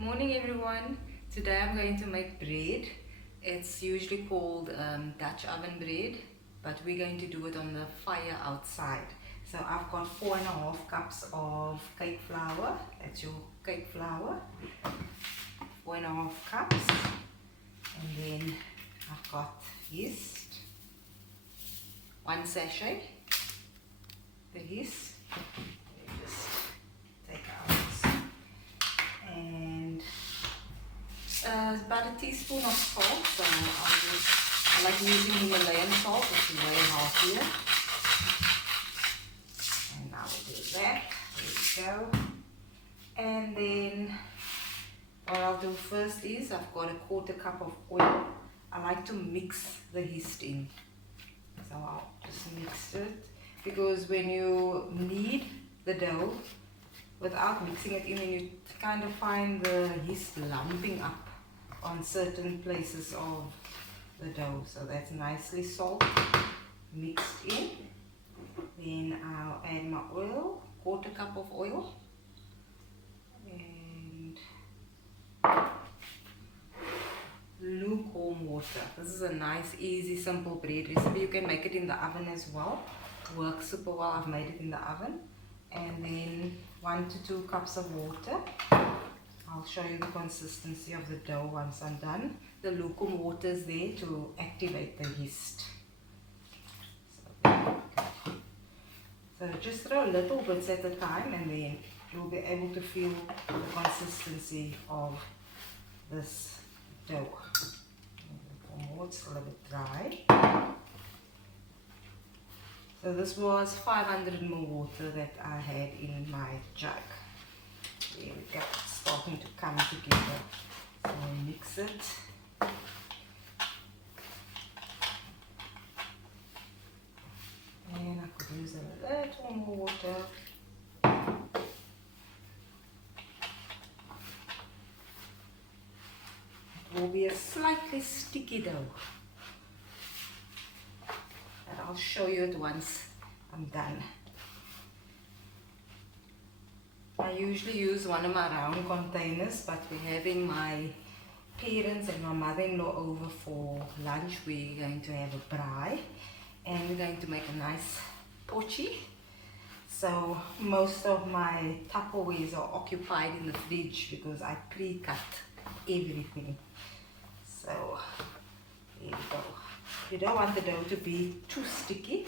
Morning everyone. Today I'm going to make bread. It's usually called Dutch oven bread, but we're going to do it on the fire outside. So I've got 4.5 cups of cake flour. That's your cake flour. 4.5 cups. And then I've got yeast. 1 sachet. The yeast. Just take out this. And about a teaspoon of salt, so I like using Himalayan salt, which is way healthier. And now we'll do that. There we go. And then what I'll do first is I've got a 1/4 cup of oil. I like to mix the yeast in. So I'll just mix it, because when you knead the dough without mixing it in, then you kind of find the yeast lumping up on certain places of the dough. So that's nicely salt mixed in. Then I'll add my oil, 1/4 cup of oil, and lukewarm water. This is a nice, easy, simple bread recipe. You can make it in the oven as well. Works super well. I've made it in the oven. And then 1 to 2 cups of water. I'll show you the consistency of the dough once I'm done. The lukewarm water is there to activate the yeast. So just throw little bits at a time, and then you'll be able to feel the consistency of this dough. It's a little bit dry. So this was 500 ml water that I had in my jug. There we go, it's starting to come together. So I'll mix it. And I could use a little more water. It will be a slightly sticky dough. But I'll show you it once I'm done. I usually use one of my round containers, but we're having my parents and my mother-in-law over for lunch. We're going to have a braai, and we're going to make a nice potjie. So most of my Tupperwares are occupied in the fridge because I pre-cut everything. So there you go. You don't want the dough to be too sticky,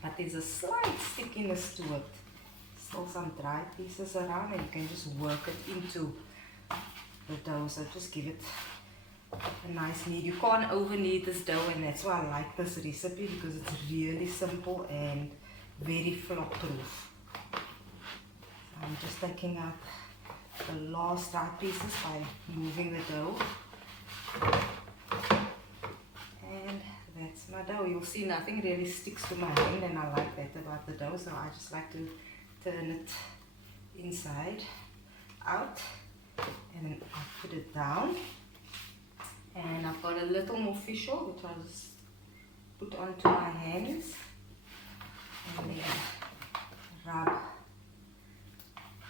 but there's a slight stickiness to it. Still some dry pieces around, and you can just work it into the dough. So just give it a nice knead. You can't over knead this dough, and that's why I like this recipe, because it's really simple and very flop proof. I'm just taking out the last dry pieces by moving the dough. And that's my dough. You'll see nothing really sticks to my hand, and I like that about the dough, so I just like to turn it inside out, and then I'll put it down. And I've got a little more fish oil, which I'll just put onto my hands, and then rub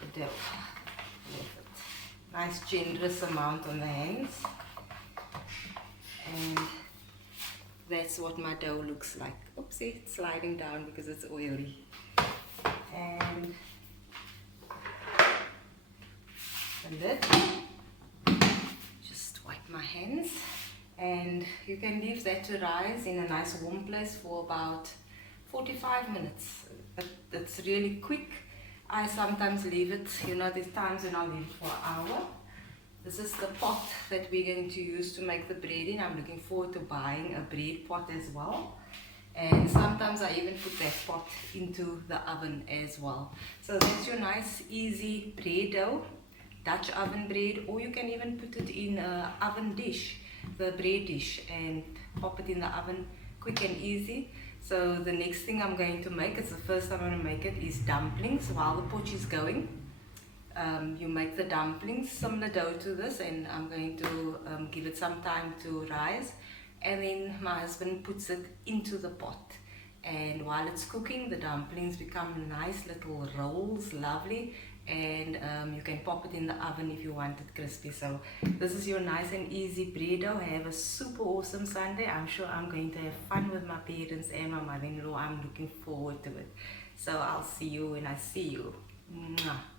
the dough with it. Nice generous amount on the hands. And that's what my dough looks like. Oopsie, it's sliding down because it's oily. And the lid, just wipe my hands, and you can leave that to rise in a nice warm place for about 45 minutes. That's really quick. I sometimes leave it, there's times when I'll leave it for an hour. This is the pot that we're going to use to make the bread in. I'm looking forward to buying a bread pot as well. And sometimes I even put that pot into the oven as well. So that's your nice, easy bread dough, Dutch oven bread, or you can even put it in an oven dish, the bread dish, and pop it in the oven, quick and easy. So the next thing I'm going to make, it's the first time I'm going to make it, is dumplings while the potjie is going. You make the dumplings, similar dough to this, and I'm going to give it some time to rise. And then my husband puts it into the pot, and while it's cooking, the dumplings become nice little rolls, lovely, and you can pop it in the oven if you want it crispy. So this is your nice and easy bread dough. Have a super awesome Sunday. I'm sure I'm going to have fun with my parents and my mother-in-law. I'm looking forward to it. So I'll see you when I see you. Mwah.